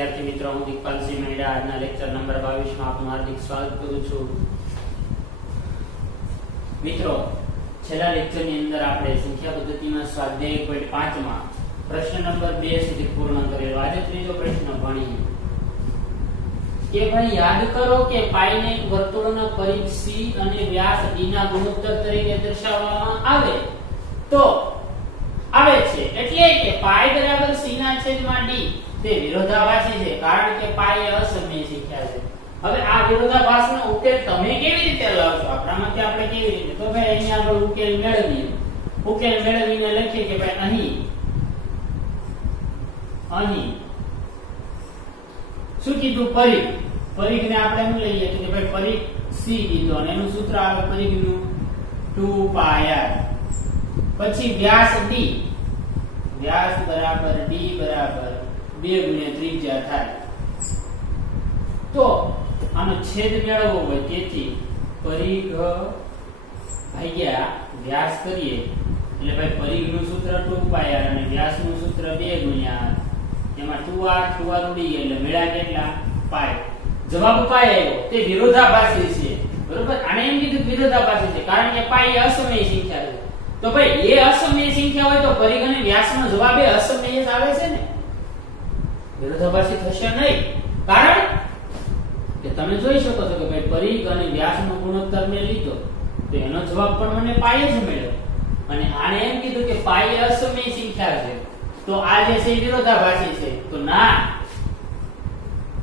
વિદ્યાર્થી મિત્રો, હું દીપકસિંહ મહેડા આજના લેક્ચર નંબર 22 માં આપનું હાર્દિક સ્વાગત કરું છું. મિત્રો, છેલ્લા લેક્ચરની અંદર આપણે સંખ્યા પદ્ધતિમાં સ્વાધ્યાય 1.5 માં પ્રશ્ન નંબર 2 સુધી પૂર્ણ કરેલો. આજે ત્રીજો પ્રશ્ન ભણીએ કે ભાઈ યાદ કરો કે પાઈ ને એક વર્તુળના પરિઘ C અને વ્યાસ d ના ગુણોત્તર તરીકે દર્શાવવામાં આવે તો આવે છે, એટલે કે પાઈ બરાબર c ના છેદમાં d તે વિરોધાભાસી છે, કારણ કે પાઈ એ અસમય સંખ્યા છે. હવે આ વિરોધાભાસનો ઉકેલ તમે કેવી રીતે લાવશો? આપણામાંથી આપણે કેવી રીતે? તો ભાઈ અહીં આગળ ઉકેલ મેળવીને લખીએ કે ભાઈ અહીં શું કીધું? પરિઘને આપણે શું લઈએ તો કે ભાઈ પરિઘ c કીધું અને એનું સૂત્ર આવે પરિઘનું 2πr. પછી વ્યાસ d, વ્યાસ બરાબર d બરાબર 2 ગુણ્યા ત્રિજ્યા થાય. તો આનો છેદ મેળવવો હોય તેથી પરિઘ ભાગ્યા વ્યાસ કરીએ એટલે ભાઈ પરિઘનું સૂત્ર 2πr અને વ્યાસનું સૂત્ર 2 ગુણ્યા એમાં 2r ઉડી એટલે મેળા કેટલા? પાઈ. જવાબ પાઈ આવ્યો. તે વિરોધાભાસી છે, બરોબર. આને એમ કીધું વિરોધાભાસી છે કારણ કે પાઈ એ અસમય સંખ્યા છે. તો ભાઈ એ અસમય સંખ્યા હોય તો પરિઘ અને વ્યાસનો જવાબ એ અસમય જ આવે છે ને, વિરોધાભાસી થશે નહીં. કારણ કે તમે જોઈ શકો છો કે ભાઈ પરિઘ અને વ્યાસનો ગુણોત્તર મેં લીધો તો એનો જવાબ પણ મને પાઈ જ મળ્યો. અને આને એમ કીધું કે પાઈ એ અસમય સંખ્યા છે તો આ જે છે વિરોધાભાસી છે. તો ના,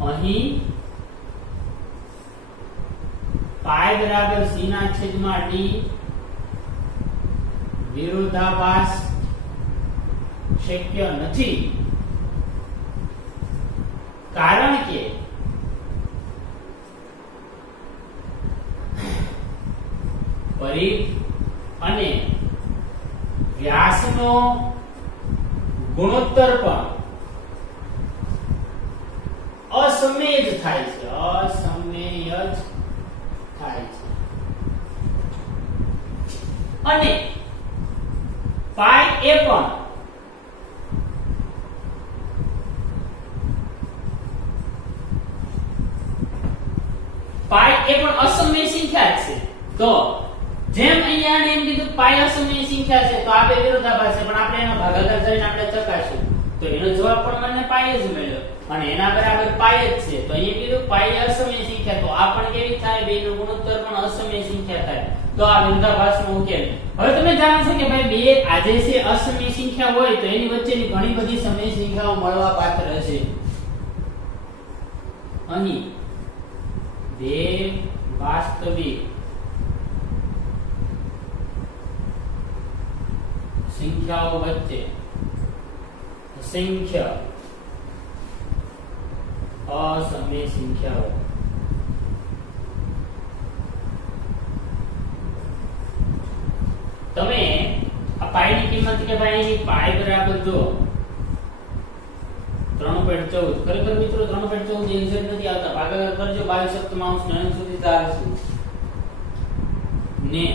અહીં પાઈ બરાબર c ના છેદમાં d વિરોધાભાસ શક્ય નથી, કારણ કે પરિઘ અને વ્યાસનો ગુણોત્તર પણ અસમય જ થાય છે, અસમય જ થાય છે. અને પાઈ એ પણ અસમય સંખ્યા છે. તો જેમ અહીંયા એમ કીધું પાઈ અસમય સંખ્યા છે તો આ બે વિરોધાભાસ છે, પણ આપણે એનો ભાગાકાર કરીને આપણે ચકાસ્યું તો એનો જવાબ પણ મને પાઈ જ મળ્યો અને એના બરાબર પાઈ જ છે. તો અહીંયા કીધું પાઈ અસમય સંખ્યા તો આ પણ કેવી થાય? બેનો ગુણોત્તર પણ અસમય સંખ્યા થાય. તો આ વિરોધાભાસનો ઉકેલ. હવે તમે જાણો છો કે ભાઈ બે આજે છે અસમય સંખ્યા હોય તો એની વચ્ચેની ઘણી બધી સમય સંખ્યાઓ મળવા પાત્ર છે. અહીં બે વાસ્તવિક સંખ્યાઓ વચ્ચે અસંખ્ય અસમય સંખ્યાઓ તમે આ પાઈ ની કિંમત કે ભાઈ એની પાઈ બરાબર જો 3.14 ખરેખર મિત્રો 3.14 એક્ઝેક્ટ નથી આવતા, ભાગાકાર કરજો 22 9 સુધી ચાલશે ને.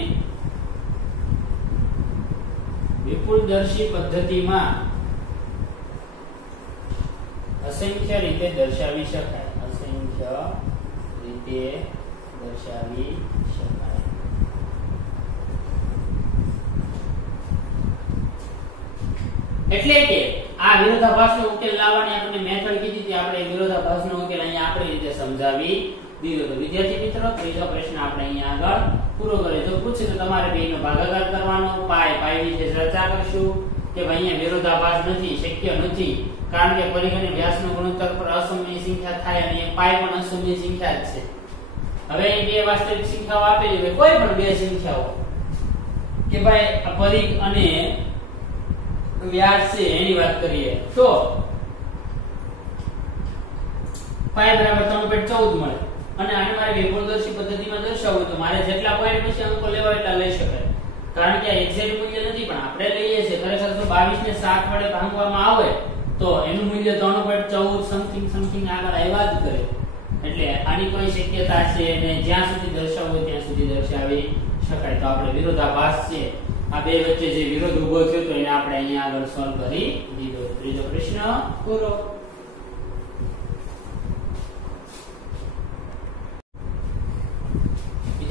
વિપુલદર્શી પદ્ધતિમાં અસંખ્ય રીતે દર્શાવી શકાય, અસંખ્ય રીતે દર્શાવી શકાય. એટલે કે આ વિરોધાભાસનો ઉકેલ લાવવાની આપણે મેથડ કીધી હતી, આપણે વિરોધાભાસનો ઉકેલ અહીંયા આપણી રીતે સમજાવી દીધો. તો વિદ્યાર્થી મિત્રો, ત્રીજો પ્રશ્ન આપણે અહીંયા આગળ પૂરો કરીએ. જો પૂછે તો તમારે બેનો ભાગાકાર કરવાનો, પાઈ વિશે ચર્ચા કરશું કે ભાઈ અહીંયા વિરોધાભાસ નથી, શક્ય નથી, કારણ કે પરિઘ અને વ્યાસનો ગુણોત્તર પર અસમય સંખ્યા થાય અને પાઈ પણ અસમય સંખ્યા જ છે. હવે અહીં બે વાસ્તવિક સંખ્યાઓ આપેલી હોય, કોઈ પણ બે સંખ્યાઓ કે ભાઈ આ પરિઘ અને વ્યાસ છે એની વાત કરીએ તો પાઈ બરાબર 3.14 મળે અને આને મારે વિપુલદર્શી પદ્ધતિમાં દર્શાવવું તો મારે જેટલા પોઈન્ટ પછી અંકો લેવા એટલા લઈ શકાય, કારણ કે આ એક્ઝેક્ટ મૂલ્ય નથી પણ આપણે લઈએ છીએ. ખરેખર જો 22 ને 7 વડે ભાંગવામાં આવે તો એનું મૂલ્ય 3.14 સમથિંગ આગળ આવ્યા જ કરે. એટલે આની કોઈ શક્યતા છે અને જ્યાં સુધી દર્શાવવું હોય ત્યાં સુધી દર્શાવી શકાય. તો આપણે વિરોધાભાસ છે આ બે વચ્ચે જે વિરોધ ઉભો થયો તો એને આપણે અહીંયા આગળ સોલ્વ કરી દીધો. ત્રીજો પ્રશ્ન પૂરો.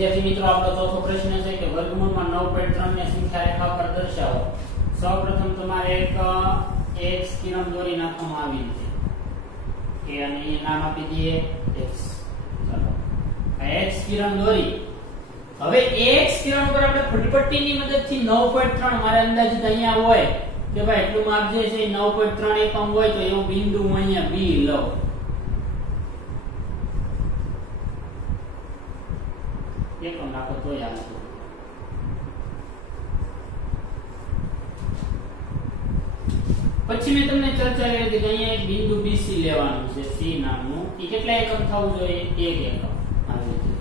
વિદ્યાર્થી મિત્રો આપણો ચોથો પ્રશ્ન છે કે વર્ગમૂળમાં 9.3 ને સંખ્યા રેખા પર દર્શાવો. સૌપ્રથમ તમારે એક કિરણ દોરી નાખવામાં આવી છે કે અને એ નામ આપી દઈએ x. ચાલો આ x કિરણ દોરી. હવે x કિરણ પર આપણે ફૂટપટ્ટીની મદદથી 9.3 મારે અંદાજિત અહીંયા હોય કે ભાઈ એટલું માપ જે છે 9.3 એકમ હોય તો એવું બિંદુ હું અહીંયા b લઉં. એકમ નાખો તો આવશે. પછી મેં તમને ચર્ચા કરી હતી કે અહીંયા એક બિંદુ BC લેવાનું છે C નામનું. એ કેટલા એકમ થવું જોઈએ? 1 એકમ. આવી રીતે.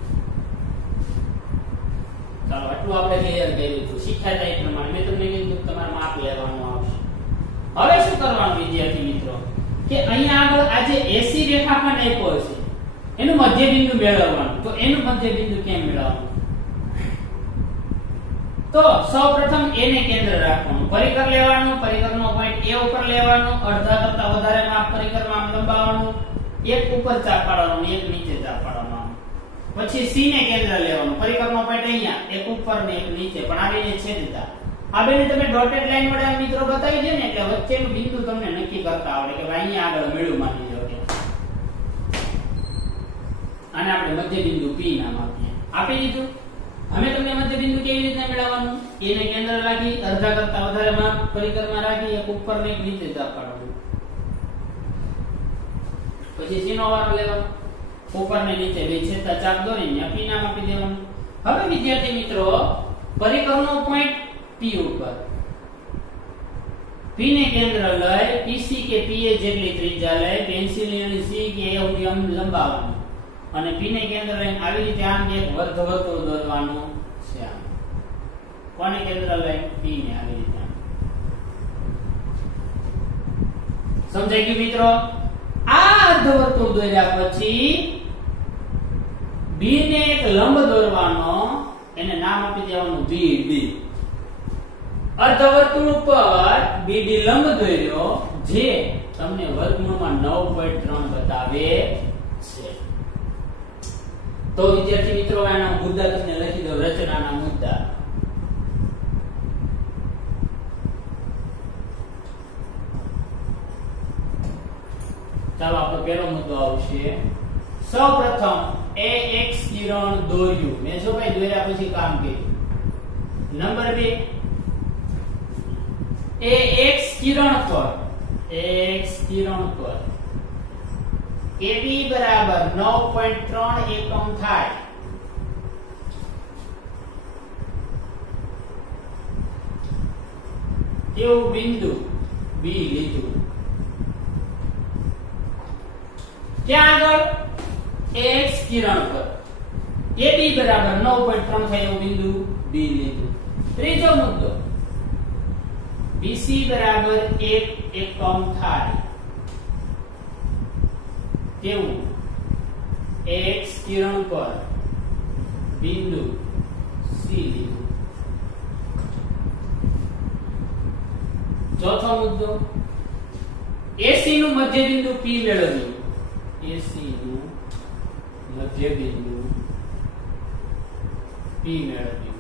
ચાલો આટલું આપણે ક્લિયર કર્યું હતું. શીખ્યા હતા એ પ્રમાણે મેં તમને કીધું તમારે માપ લેવાનું આવશે. હવે શું કરવાનું વિદ્યાર્થી મિત્રો કે અહીંયા આગળ આ જે AC રેખાખંડ આપ્યો છે એનું મધ્ય બિંદુ મેળવવાનું. તો એનું મધ્ય બિંદુ કેમ મેળવવાનું? તો સૌપ્રથમ A ને કેન્દ્ર રાખવાનું. પરિકર લેવાનું. પરિકરનો પોઈન્ટ A ઉપર લેવાનો. અડધા કરતા વધારે માપ પરિકરમાં લંબાવવાનું. એક ઉપર ચાપ પાડવાનો એક નીચે ચાપ પાડવાનો. પછી C ને કેન્દ્ર લેવાનું. પરિકરનો પોઈન્ટ અહીંયા એક ઉપર ને એક નીચે પણ આવીને છેદતા. આ બેને તમે ડોટેડ લાઈન વડે મિત્રો બતાવી દે ને એટલે વચ્ચેનું બિંદુ તમને નક્કી કરતા આવડે કે ભાઈ અહીંયા આગળ મેળું માની લો કે આને આપણે મધ્ય બિંદુ P નામ આપીએ. આપી દીધું. હવે તમને મધ્ય બિંદુ કેવી રીતે મેળવવાનું? A ને કેન્દ્ર રાખી અડધા કરતા વધારે માપ પરિકરમાં રાખી એક ઉપર ને એક નીચે ચાપ પાડવાનું. પછી C નો વારો લેવાનો. ઉપર ને નીચે બે છેદતા ચાપ દોરીને P નામ આપી દેવાનું. હવે વિદ્યાર્થી મિત્રો પરિકરનો પોઈન્ટ P ઉપર P ને કેન્દ્ર લઈ PC કે PA જેટલી ત્રિજ્યા લઈ પેન્સિલ ની C કે A સુધી આમ લંબાવવાનું અને P ને કેન્દ્ર લઈને આવી રીતે આમ એક વર્તુળ દોરવાનું છે. આમ કોને કેન્દ્ર લઈ P ને આવી રીતે સમજાઈ ગયું મિત્રો? આ અર્ધવર્તુળ દોર્યા પછી B ને એક લંબ દોરવાનો. એને નામ આપી દેવાનું BD. અર્ધવર્તુળ ઉપર BD લંબ દોર્યો જે તમને વર્ગમૂળમાં 9.3 બતાવે છે. તો વિદ્યાર્થી મિત્રો આના મુદ્દા તમને લખી દો. રચનાના મુદ્દા. ચાલો આપણો પહેલો મુદ્દો આવશે. સૌપ્રથમ AX કિરણ દોર્યું. મેં જો ભાઈ દોર્યા પછી કામ કર્યું. નંબર 2 AX કિરણ પર AB બરાબર 9.3 એકમ થાય. એવું બિંદુ B લીધું. ત્યાં આગળ AX કિરણ પર AB બરાબર 9.3 થાય એવું બિંદુ B લીધું. ત્રીજો મુદ્દો BC બરાબર 1 એકમ થાય તેવું AX કિરણ પર બિંદુ C લીધું. ચોથો મુદ્દો AC નું મધ્ય બિંદુ P મેળવ્યું. AC નું મધ્ય બિંદુ P મેળવ્યું.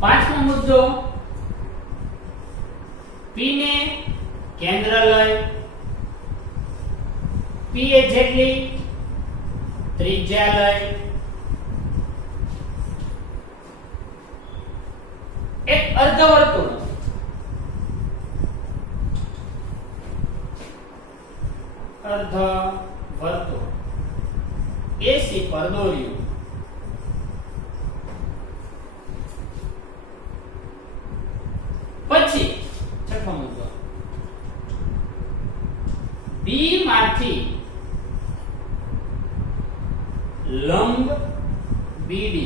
પાંચમો મુદ્દો P ને કેન્દ્ર લઈ PA જેટલી ત્રિજ્યા લઈ એક અર્ધવર્તુળ AC પર દોર્યું. પછી છઠ્ઠો મુદ્દો B માંથી લંબ BD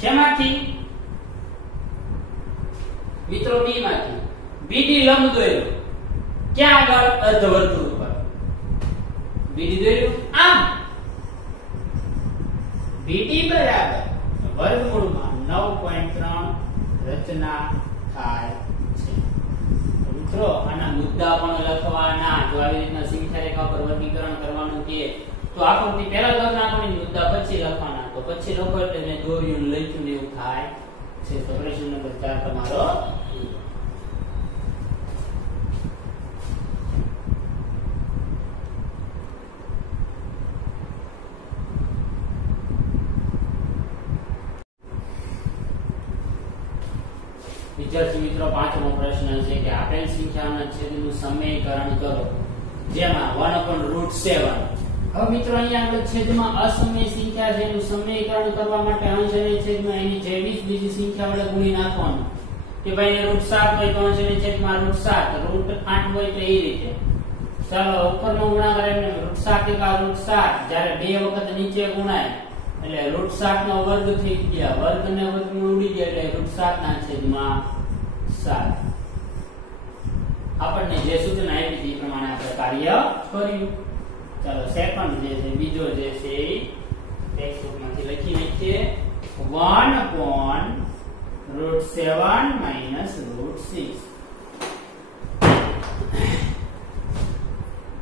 શેમાંથી મિત્રો B માંથી BD લંબ દોર્યો. ક્યાં આગળ? અર્ધવર્તુળ ઉપર BD દોર્યું. આમ BD બરાબર વર્ગમૂળમાં 9.3 રચના થાય છે. મિત્રો આના મુદ્દા પણ લખવાના. જો આવી રીતના સંખ્યા રેખા પર વર્ગીકરણ કરવાનું કે તો આકૃતિ પહેલા લખવાના, મુદ્દા પછી લખવાના. તો પછી લખો એટલે મેં દોર્યું લખ્યું ને એવું થાય છે. તો પ્રશ્ન નંબર 4 તમારો. વિદ્યાર્થી મિત્રો પાંચમો પ્રશ્ન છે કે આપેલ સંખ્યાઓના છેદનું સમીકરણ કરો, જેમાં 1/√7. હવે મિત્રો અહીંયા આપણે છેદમાં અસમય સંખ્યા છે એનું સમીકરણ કરવા માટે અંશ અને છેદમાં એની જેવી જ બીજી સંખ્યા વડે ગુણી નાખવાનું. કે ભાઈ √7 હોય તો અંશ અને છેદમાં √7, √8 હોય તો એ રીતે. ચાલો ઉપરનો ગુણાકાર એમને √7 એકા √7 જ્યારે બે વખત નીચે ગુણાય એટલે √7 નો વર્ગ થઈ ગયા, વર્ગ ને વર્ગમૂળ ઉડી ગયા એટલે √7 ના છેદમાં 7. આપણને જે સૂચના આપી હતી એ પ્રમાણે આપણે કાર્ય કર્યું. ચાલો સેકન્ડ જે છે બીજો જે છે એ ટેક્સ્ટબુકમાંથી લખી નાખીએ. 1/√7 - √6.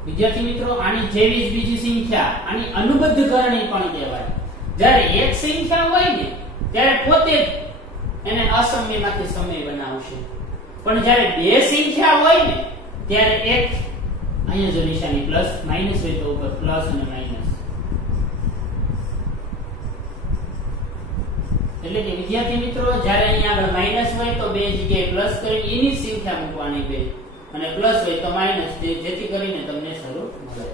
વિદ્યાર્થી મિત્રો આની જેવી જ બીજી સંખ્યા આની અનુબદ્ધ કરણી પણ કહેવાય. જ્યારે એક સંખ્યા હોય ને ત્યારે પોતે જ એને અસમયમાંથી સમય બનાવશે, પણ જ્યારે બે સંખ્યા હોય ને ત્યારે એક અહીંયા જો નિશાની પ્લસ માઈનસ હોય તો ઉપર પ્લસ અને માઈનસ. એટલે કે વિદ્યાર્થી મિત્રો જ્યારે અહીંયા આગળ માઈનસ હોય તો બે જગ્યાએ પ્લસ કરી એની સંખ્યા મૂકવાની બે, અને પ્લસ હોય તો માઈનસ, જેથી કરીને તમને સ્વરૂપ મળે.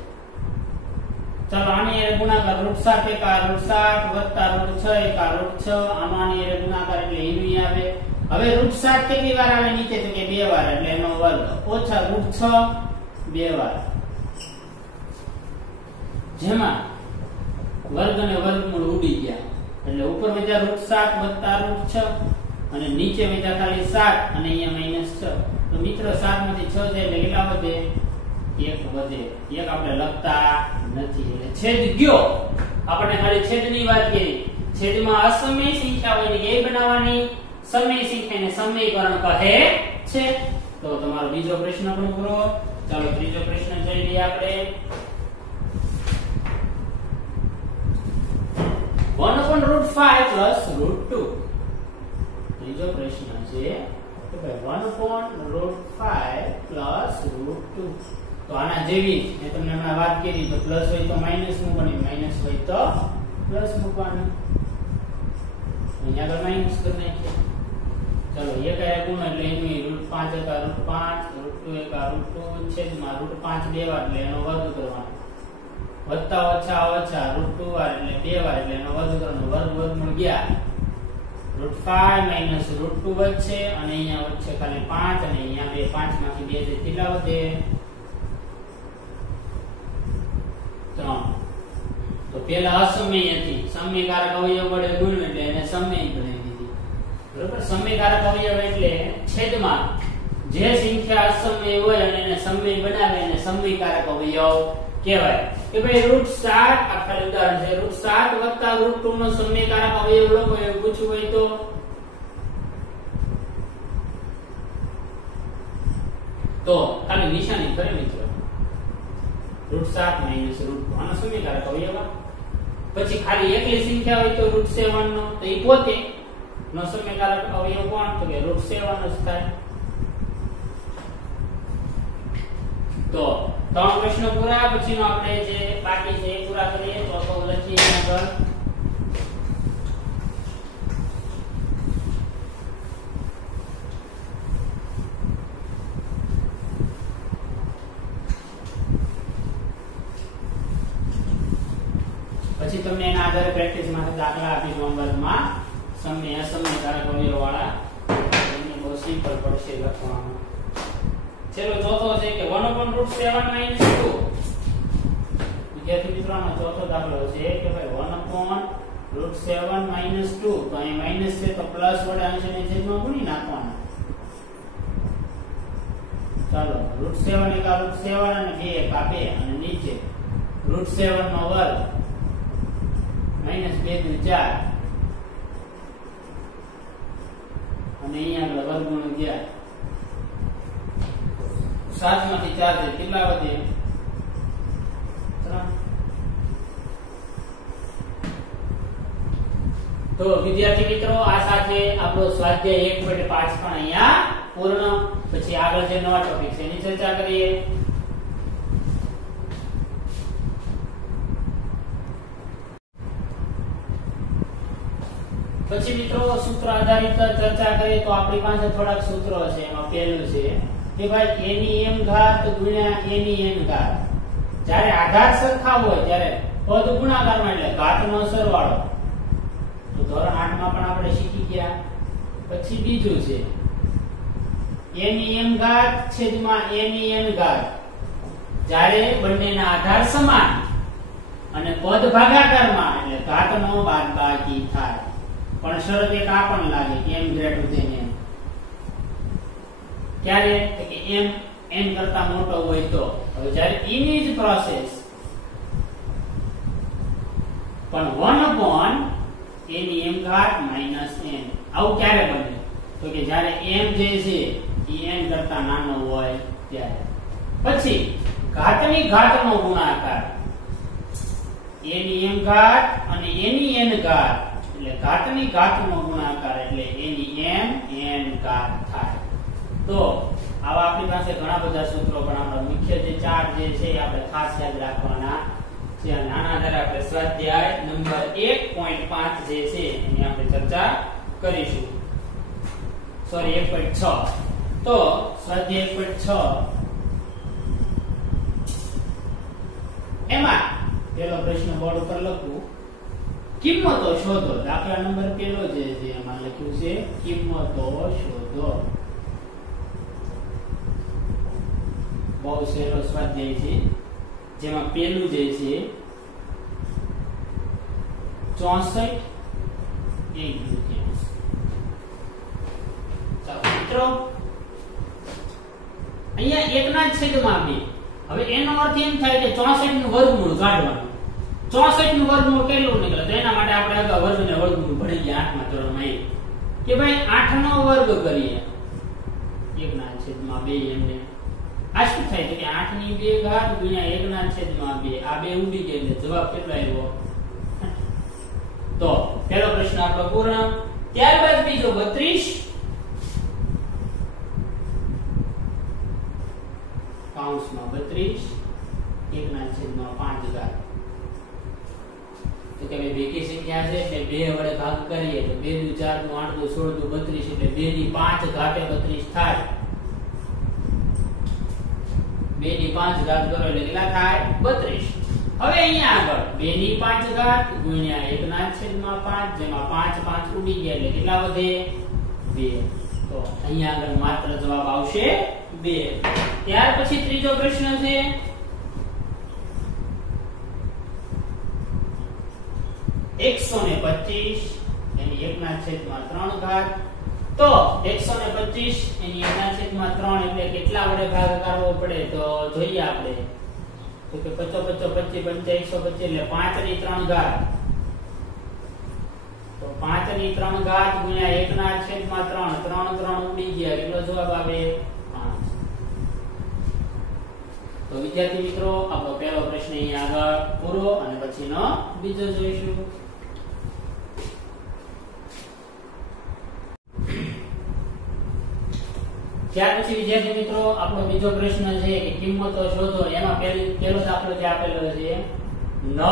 ચાલો આની એ ગુણાકાર √7 એકા √7 વત્તા √6 એકા √6. આમાંની એ ગુણાકાર એટલે એનું આવે. હવે √7 કેટલી વાર આવે નીચે તો કે બે વાર, એટલે એનો વર્ગ ઓછા √6 બે વાર, જેમાં વર્ગ અને વર્ગમૂળ ઉડી ગયા એટલે ઉપર વધ્યા √7 વત્તા √6 અને નીચે વધ્યા ખાલી 7 અને અહીંયા -6. તો મિત્રો 7 માંથી 6 જાય એટલે કેટલા વધે? 1 વધે. 1 આપણે લખતા નથી એટલે છેદ ગયો. આપણે ખાલી છેદની વાત કરી. છેદમાં અસમય સંખ્યા હોય ને એ બનાવવાની, સમય સંખ્યાને સમીકરણ કહે છે. તો તમારો બીજો પ્રશ્ન પણ પૂરો. ચાલો ત્રીજો પ્રશ્ન જોઈ લઈએ આપણે. 1/√5 + √2. ત્રીજો પ્રશ્ન છે કે ભાઈ 1/√5 + √2. તો આના જેવી મેં તમને હમણાં વાત કરી, તો પ્લસ હોય તો માઈનસ મૂકવાની, માઈનસ હોય તો પ્લસ મૂકવાની. અહીંયા આગળ માઈનસ કરી નાખીએ. ચલો એક આયા ગુણ એટલે એનું √5 એકા √5 √2 એકા √2 છેદમાં √5 બે વાર એટલે એનો વર્ગ કરવાનો, વત્તા ઓછા ઓછા √2 વાર એટલે બે વાર એટલે એનો વર્ગ કરવાનો, વર્ગ વર્ગમૂળ ગયા √5 - √2 વચ્ચે અને અહીંયા વચ્ચે ખાલી 5 અને અહીંયા બે 5 માંથી 2 જે કેટલા વધે? 3. તો પેલા અસમય હતી, સમયકારક અવયવ વડે ગુણ્યું એટલે એને સમય બનાવી દીધી. બરોબર? સમયકારક અવયવ એટલે છેદમાં જે સંખ્યા અસમય હોય અને એને સમય બનાવે એને સમયકારક અવયવ કહેવાય. કે ભાઈ √7 આ ખાલી ઉદાહરણ છે, √7 વત્તા √2 નો સમયકારક અવયવ લખો એવું પૂછવું હોય તો ખાલી નિશાની કરે મિત્રો √7 - √2 આનો સમીકરણ અવયવ. પછી ખાલી એકલી સંખ્યા હોય તો √7 નો, તો એ પોતે નો સમીકરણ અવયવ કોણ? તો કે √7 જ થાય. તો ત્રણ પ્રશ્નો પૂરા. પછીનો આપણે જે બાકી છે એ પૂરા કરીએ. તો લખીએ આગળ. પછી તમને એના આધારે પ્રેક્ટિસ માટે દાખલા આપીશું હોમવર્કમાં. સમય અસમયકારક અવયવ વાળા તમને બહુ સિમ્પલ પડશે લખવામાં. ચલો ચોથો છે કે 1/√7 - 2. વિદ્યાર્થી મિત્રોનો ચોથો દાખલો છે કે ભાઈ 1/√7 - 2. તો અહીં માઈનસ છે તો પ્લસ વડે અંશ અને છેદમાં ગુણી નાખવાના. ચાલો √7 એકા √7 અને 2 એકા 2 અને નીચે √7 નો વર્ગ -2 × 4 અને અહીંયા આગળ વર્ગમૂળ 11 7 માંથી 4 જાય કેટલા વધે 3 તો વિદ્યાર્થી મિત્રો આ સાથે આપણો સ્વાધ્યાય 1.5 પણ અહીંયા પૂર્ણ પછી આગળ જે નવા ટોપિક છે એની ચર્ચા કરીએ પછી મિત્રો સૂત્ર આધારિત ચર્ચા કરીએ તો આપણી પાસે થોડાક સૂત્રો છે એમાં પહેલું છે કે ભાઈ a ની m ઘાત ગુણ્યા a ની n ઘાત જ્યારે આધાર સરખા હોય ત્યારે પદ ગુણાકારમાં એટલે ઘાતનો સરવાળો તો ધોરણ 8 માં પણ આપણે શીખી ગયા પછી બીજું છે a ની m ઘાત છેદમાં a ની n ઘાત જ્યારે બંનેના આધાર સમાન અને પદ ભાગાકારમાં એટલે ઘાતનો બાદબાકી થાય પણ શરત એક આ પણ લાગે કે m ગ્રેટર ધેન n ક્યારે કે m n કરતા મોટો હોય તો હવે જ્યારે e ની જ પ્રોસેસ પણ 1/a ની m ઘાત માઈનસ n આવું ક્યારે બને તો કે જ્યારે m જે છે એ n કરતા નાનો હોય ત્યારે પછી ઘાતની ઘાતનો ગુણાકાર a ની m ઘાત અને a ની n ઘાત એટલે ઘાતની ઘાતનો ગુણાકાર એટલે a ની m n ઘાત થાય તો આવા આપણી પાસે ઘણા બધા સૂત્રો પણ આપણા મુખ્ય જે ચાર જે છે આપણે ખાસ યાદ રાખવાના છે નાના આધારે આપણે સ્વાધ્યાય નંબર 1.5 જે છે એની આપણે ચર્ચા કરીશું સોરી 1.6 તો સ્વાધ્યાય 1.6 એમાં પેલો પ્રશ્ન બોર્ડ ઉપર લખું કિંમતો શોધો દાખલા નંબર પેલો જે એમાં લખ્યું છે કિંમતો શોધો બહુ સહેલો સ્વાધ્યાય છે જેમાં પેલું જે છે 64 1/2 ચાલો મિત્રો અહીંયા 1/2 હવે એનો અર્થ એમ થાય કે 64 નું વર્ગમૂળ કાઢવાનું 64 નું વર્ગમૂળ કેટલું નીકળે તો એના માટે આપણે અગાઉ વર્ગને વર્ગમૂળ ભણી ગયા 8મા ધોરણમાં કે ભાઈ 8 નો વર્ગ કરીએ 1/2 એમને આ શું થાય તો કે 8 ની 2 ઘાત ગુણ્યા 1/2 આ બે ઉડી ગયા એટલે જવાબ કેટલો આવ્યો તો પહેલો પ્રશ્ન આપણો પૂર્ણ ત્યારબાદ બીજો 32 કૌંસમાં 32 1/5 ઘાત તો કે બેકી સંખ્યા છે એટલે 2 વડે ભાગ કરીએ તો 2 * 4 * 8 * 16 * 32 એટલે 2 ની 5 ઘાતે 32 થાય 2 ની 5 ઘાત કરો એટલે કેટલા થાય 32 હવે અહીંયા આગળ 2 ની 5 ઘાત ગુણ્યા 1/5 જેમાં 5 5 ઉડી ગયા એટલે કેટલા વધે 2 તો અહીંયા આગળ માત્ર જવાબ આવશે 2 ત્યાર પછી ત્રીજો પ્રશ્ન છે 125 એની 1/3 ઘાત તો 125 એની 1/3 એટલે કેટલા વડે ભાગ કરવો પડે તો જોઈએ આપણે તો કે 55 25 125 એટલે 5 ની 3 ઘાત તો 5 ની 3 ઘાત ગુણ્યા 1/3 3 ઉડી ગયા કેટલો જવાબ આવે 5 તો વિદ્યાર્થી મિત્રો આપણો પહેલો પ્રશ્ન અહીં આગળ પૂરો અને પછીનો બીજો જોઈશું ત્યાર પછી વિદ્યાર્થી મિત્રો આપણો બીજો પ્રશ્ન છે કે કિંમતો શોધો એમાં પહેલો દાખલો જે આપેલો છે 9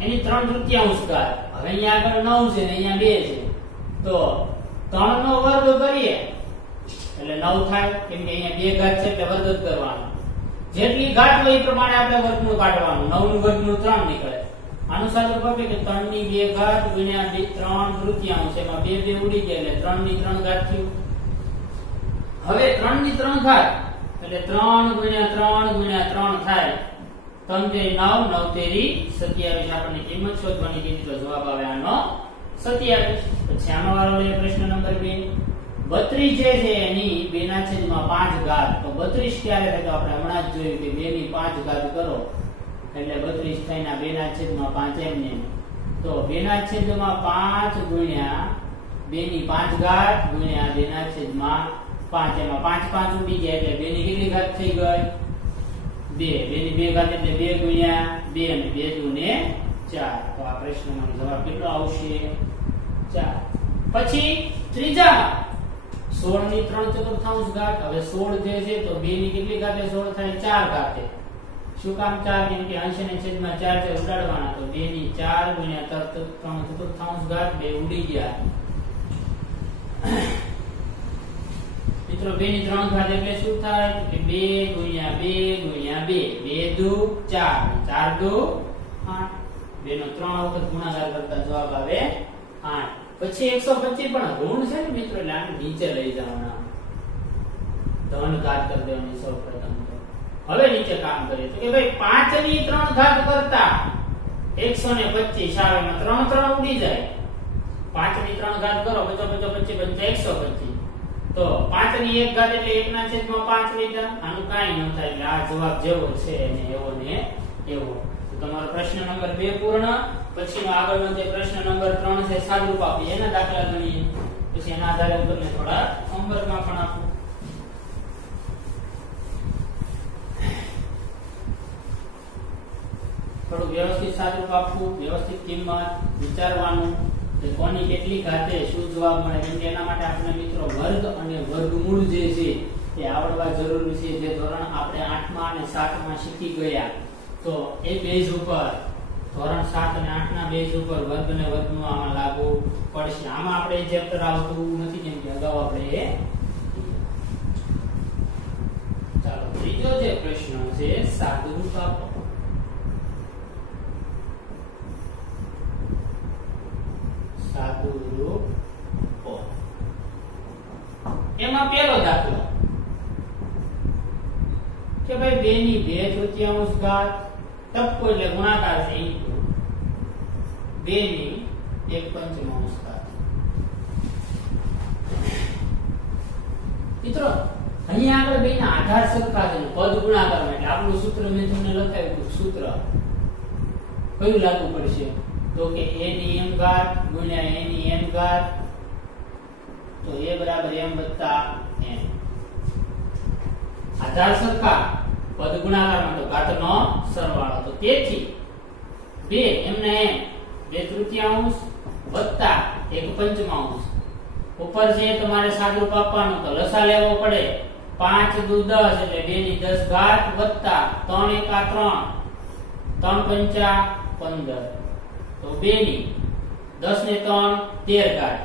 એની 3/3 ઘાત હવે અહીંયા આગળ 9 છે ને અહીંયા 2 છે તો 3 નો વર્ગ કરીએ એટલે 9 થાય કેમ કે અહીંયા 2 ઘાત છે એટલે વર્ગ જ કરવાનો જેટલી ઘાત હોય એ પ્રમાણે આપણે વર્ગમૂળ કાઢવાનું 9 નું વર્ગમૂળ 3 નીકળે આનું સાદું પકડે કે 3 ની 2 ઘાત ગુણ્યા 3/3 એમાં 2 ઉડી ગયા એટલે 3 ની 3 ઘાત થયું હવે 3 ની 3 ઘાત એટલે 3 ગુણ્યા 3 થાય 3 તે 9 9 તેરી 27 આપણને કિંમત શોધવાની કીધી તો જવાબ આવે આનો 27 પછી આનો વારો લે પ્રશ્ન નંબર 2 32 જે છે એની 2/5 ઘાત તો 32 ક્યારે થાય તો આપણે હમણાં જ જોયું કે 2 ની 5 ઘાત કરો એટલે 32 થઈને 2/5 એમને તો 2/5 ગુણ્યા 2 ની 5 ઘાત ગુણ્યા 2 ના છેદમાં 5 એમાં 5 5 ઉડી ગયા એટલે 2 ની કેટલી ઘાત થઈ ગઈ 2 2 ની 2 ઘાત એટલે 2 ગુણ્યા 2 અને 2 દુ ને 4 તો આ પ્રશ્નનો જવાબ કેટલો આવશે 4 પછી ત્રીજામાં 16 ની 3/4 ઘાત હવે 16 જે છે તો 2 ની કેટલી ઘાતે 16 થાય 4 ઘાતે શું કામ 4 કેમ કે અંશ અને છેદમાં 4 છે ઉડાડવાના તો 2 ની 4 ગુણ્યા 3/4 ઘાત 2 ઉડી ગયા મિત્રો 2 ની 3 ઘાત એટલે શું થાય કે 2 ગુણ્યા 2 ગુણ્યા 2 2 દુ 4 4 દુ 8 2 નો 3 વખત ગુણાકાર કરતા જવાબ આવે 8 પછી 125 પણ ઋણ છે ને મિત્રો એટલે આને નીચે લઈ જવાના ધન ઘાત કરી દેવાની સૌપ્રથમ તો હવે નીચે કામ કરીએ તો કે ભાઈ 5 ની 3 ઘાત કરતા 125 આવે એમાં 3 3 ઉડી જાય 5 ની 3 ઘાત કરો 25 25 125 તો 5 ની 1 ઘાત એટલે 1 ના છેદમાં 5 લીધા આનું કાઈ ન થાય એટલે આ જવાબ જેવો છે એને એવો ને એવો તો તમારો પ્રશ્ન નંબર 2 પૂર્ણ પછીનો આગળનો જે પ્રશ્ન નંબર 3 છે સાદુરૂપ આપી એના દાખલા ગણીએ પછી એના આધારે હું તમને થોડા હોમવર્કમાં પણ આપું થોડું વ્યવસ્થિત સાદુરૂપ આપવું વ્યવસ્થિત કિંમત વિચારવાનું કે કોની કેટલી ઘાતે શું જવાબ મળે કેમ કે એના માટે આપણે મિત્રો વર્ગ અને વર્ગમૂળ જે છે એ આવડવા જરૂરી છે જે ધોરણ આપણે 8માં અને 7માં શીખી ગયા તો એ બેઝ ઉપર ધોરણ 7 અને 8 ના બેઝ ઉપર વર્ગ અને વર્ગમૂળ આમાં લાગુ પડશે આમાં આપણે ચેપ્ટર આવતું નથી કેમ કે અગાઉ આપણે ચાલો ત્રીજો જે પ્રશ્ન છે સાદુરૂપ આપો સાદુરૂપ એમાં પહેલો દાખલો કે ભાઈ 2 ની 2/4 ઘાત ટપકો એટલે ગુણાકાર છે ઇન્ટુ 2 ની 1/5 ઘાત મિત્રો અહીંયા આગળ બેના આધાર સરખા છે પદ ગુણાકાર એટલે આપણું સૂત્ર મેં તમને લખાવ્યું સૂત્ર કયું લાગુ પડશે તો કે a ની m ઘાત ગુણ્યા a ની n ઘાત તો a બરાબર m વત્તા n આધાર સરખા પદ ગુણાકારમાં તો ઘાતનો સરવાળો તો તેથી 2 m ને n 2/3 વત્તા 1/5 ઉપર છે તમારે સાદુરૂપ આપવાનું તો લસા લેવો પડે 5 દુ 10 એટલે 2 ની 10 ઘાત વત્તા 3 1 3 3 5 15 તો 2 ની 10 ને 3 13 ઘાત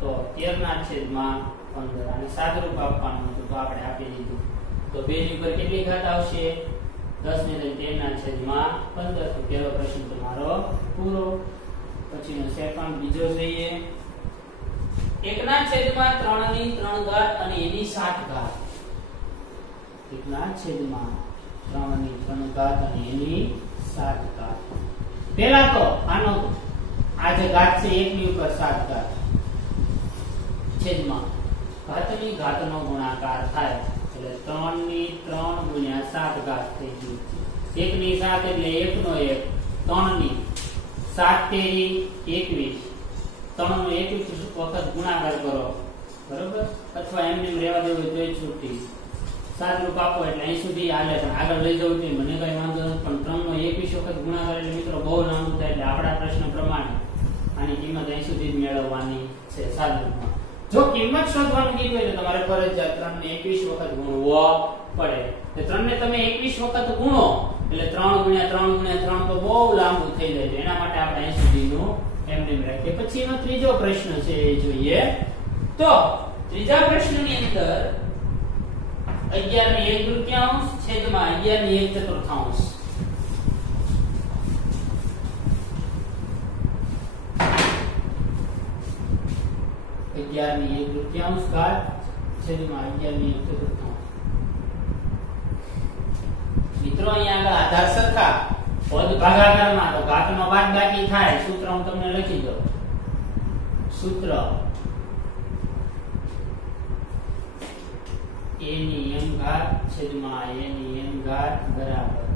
તો 13 ના છેદમાં 15 અને સાદુરૂપ આપવાનું હતું તો આપણે આપી દીધું તો 2 ની ઉપર કેટલી ઘાત આવશે 10 ને 13 ના છેદમાં 15 તો પહેલો પ્રશ્ન તમારો પૂરો પછીનો સેકન્ડ બીજો જોઈએ 1 ના છેદમાં 3 ની 3 ઘાત અને એની 7 ઘાત 1 ના છેદમાં 3 ની 3 ઘાત અને એની 7 ઘાત પહેલા તો આનો આ જે ઘાત છે 1 ની ઉપર 7 ઘાત છેદમાં ઘાતની ઘાતનો ગુણાકાર થાય એટલે 3 ની 3 ગુણ્યા 7 ઘાત થઈ ગયું 1 ની 7 એટલે 1 નો 1 3 ની 7 તેરી 21 3 નો 21 વખત ગુણાકાર કરો બરોબર અથવા એમને રહેવા દેવું તો છૂટી સાદુરૂપ આપો એટલે અહીં સુધી હાલે પણ આગળ લઈ જવું જોઈએ મને કઈ વાંધો નથી પણ 3 નો 21 વખત ગુણાકાર એટલે મિત્રો બહુ લાંબુ થાય એટલે આપણા પ્રશ્ન પ્રમાણે આની કિંમત અહીં સુધી જ મેળવવાની છે સાદુરૂપમાં જો કિંમત શોધવાનું કીધું હોય તો તમારે ફરજિયાત 3 ને 21 વખત ગુણવો પડે તો 3 ને તમે 21 વખત ગુણો એટલે 3 ગુણ્યા 3 ગુણ્યા 3 તો બહુ લાંબુ થઈ જાય છે એના માટે આપણે અહીં સુધીનું એમને રાખીએ પછી એનો ત્રીજો પ્રશ્ન છે એ જોઈએ તો ત્રીજા પ્રશ્નની અંદર 11 ની 1/3 છેદમાં 11 ની 1/4 11 ની 1/3 ઘાત છેદમાં 11 ની 1/4 મિત્રો અહીંયા આગળ આધાર સરખા પદ ભાગાકારમાં તો ઘાતનો બાદબાકી થાય સૂત્ર હું તમને લખી દઉં સૂત્ર a ની m ઘાત છેદમાં a ની n ઘાત બરાબર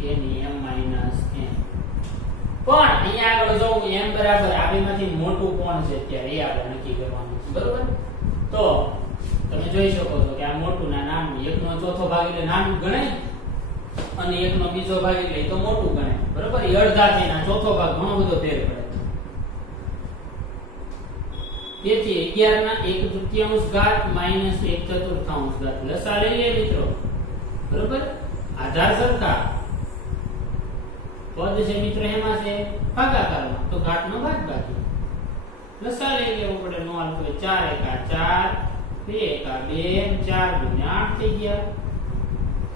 a ની m - n પણ અહીંયા આગળ જો m બરાબર આ બેમાંથી મોટું કોણ છે ત્યારે એ આપણે નક્કી કરવાનું છે બરોબર. તો તમે જોઈ શકો છો કે આ મોટું ના નાનું, એકનો ચોથો ભાગ એટલે નાનું ગણાય અને એકનો બીજો ભાગ એટલે તો મોટું ગણાય બરોબર. એ અડધાથી ના ચોથો ભાગ ઘણો બધો ફેર પડે. તેથી 11 ના 1/3 ઘાત માઈનસ 1/4 ઘાત લસા લઈ લે મિત્રો બરોબર. આધાર સરખા પદ છે મિત્રો એમાં છે ભાગાકારમાં તો ઘાતનો બાદબાકી લસા લઈ લેવો પડે. નો હાલ તો 4 એકા 4 2 એકા 2 4 ગુણ્યા 8 થઈ ગયા.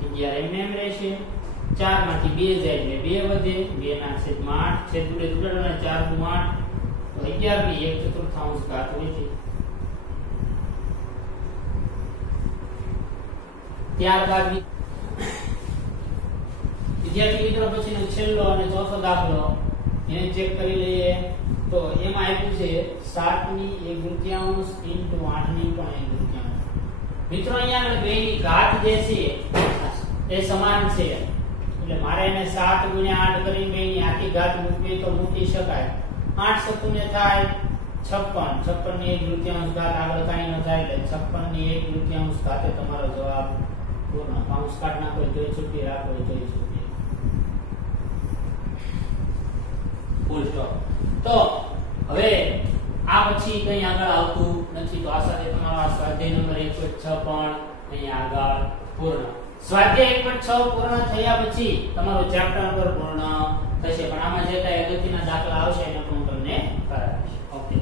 11 એમ રહેશે. 4 માંથી 2 જાય એટલે 2 વધે. 2 ના છેદમાં 8 છેદ ઉડે ઉડાડવાના 4 નું 8 તો 11 ની 1/4 ઘાત હોય છે. ત્યારબાદ વિદ્યાર્થી મિત્રો પછીનો છેલ્લો અને ચોથો દાખલો એને ચેક કરી લઈએ. તો એમાં આપ્યું છે 7 ની 1/3 * 8 ની પણ 1/3. મિત્રો અહીંયા આગળ બેની ઘાત જે છે એ સમાન છે એટલે મારે એને 7 * 8 કરીને બેની આખી ઘાત મૂકવી તો મૂકી શકાય. 8 સતુને થાય 56. 56 ની 1/3 ઘાત આગળ કાઈ ન થાય એટલે 56 ની 1/3 ઘાતે તમારો જવાબ પૂર્ણ. કૌંસ કાઢ નાખો જોઈ છૂટી રાખો જોઈ છૂટી ફૂલ સ્ટોપ. તો હવે આ પછી કઈ આગળ આવતું નથી તો આ સાથે તમારો આ સ્વાધ્યાય નંબર 1.6 પણ અહીંયા આગળ પૂર્ણ. સ્વાધ્યાય 1.6 પૂર્ણ થયા પછી તમારું ચેપ્ટર નંબર પૂર્ણ થશે. પણ આમાં જે કાંઈ અગત્યના દાખલા આવશે એને પણ હું તમને કરાવીશ. ઓકે.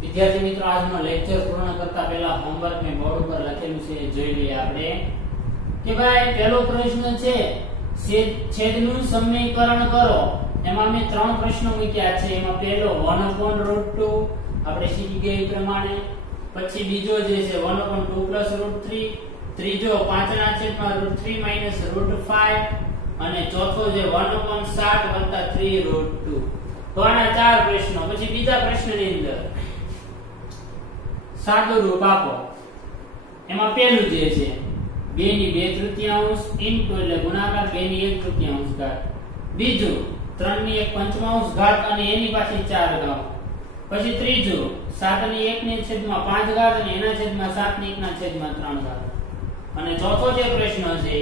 વિદ્યાર્થી મિત્રો આજનો લેક્ચર પૂર્ણ કરતા પહેલા હોમવર્ક મેં બોર્ડ ઉપર લખેલું છે એ જોઈ લઈએ આપણે કે ભાઈ પહેલો પ્રશ્ન છે છેદનું સમીકરણ કરો. એમાં મેં 3 પ્રશ્નો મૂક્યા છે. એમાં પહેલો 1/√2 આપણે શીખી ગયા એ પ્રમાણે. પછી બીજો જે છે 1/2 + √3. ત્રીજો 5/√3 - √5 અને ચોથો જે 1/7 + 3√2. તો આના 4 પ્રશ્નો. પછી બીજા પ્રશ્નની અંદર સાદું રૂપ આપો. એમાં પહેલું જે છે 2 ની 2/3 એટલે ગુણાકાર 2 ની 1/3 ઘાત. બીજું 3 ની 1/5 ઘાત અને એની પાછી 4 ઘાત. પછી ત્રીજું 7 ની 1/5 ઘાત અને એના છેદમાં 7 ની 1/3 ઘાત. અને ચોથો જે પ્રશ્ન છે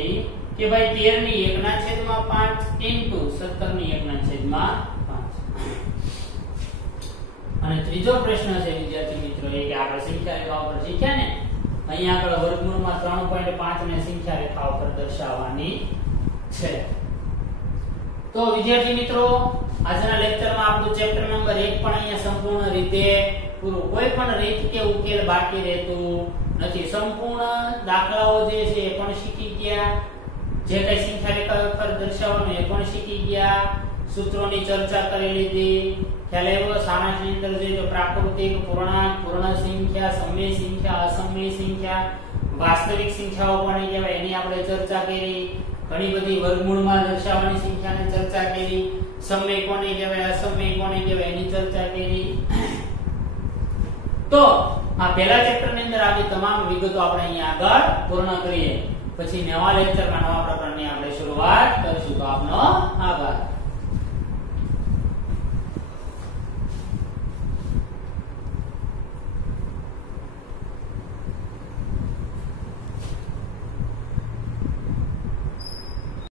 કે ભાઈ 13 ની 1/5 * 17 ની 1/5. અને ત્રીજો પ્રશ્ન છે વિદ્યાર્થી મિત્રો એ કે આપણે સંખ્યા રેખા ઉપર શીખ્યા ને અહીંયા આગળ વર્ગમૂળમાં 3.5 ને સંખ્યા રેખા ઉપર દર્શાવવાની છે. તો વિદ્યાર્થી મિત્રો આજના લેક્ચરમાં આપણું ચેપ્ટર નંબર 1 પણ અહીંયા સંપૂર્ણ રીતે પૂરું. કોઈ પણ રીત કે ઉકેલ બાકી રહેતું નથી. સંપૂર્ણ દાખલાઓ જે છે એ પણ શીખી ગયા. જે કઈ સંખ્યા રેખા ઉપર દર્શાવવાનું એ પણ શીખી ગયા. સૂત્રોની ચર્ચા કરી લીધી. ખ્યાલ આવ્યો? સારાંશની અંદર જોઈએ તો પ્રાકૃતિક, પૂર્ણાંક, પૂર્ણ સંખ્યા, સમય સંખ્યા, અસમય સંખ્યા, વાસ્તવિક સંખ્યાઓ પણ કહેવાય એની આપણે ચર્ચા કરી. ઘણી બધી વર્ગમૂળમાં દર્શાવવાની સંખ્યાની ચર્ચા કરી. સમય કોને કહેવાય, અસમય કોને કહેવાય એની ચર્ચા કરી. તો આ પહેલા ચેપ્ટરની અંદર આવી તમામ વિગતો આપણે અહીંયા આગળ પૂર્ણ કરીએ. પછી નવા લેક્ચરમાં નવા પ્રકરણની આપણે શરૂઆત કરીશું. તો આપનો આભાર.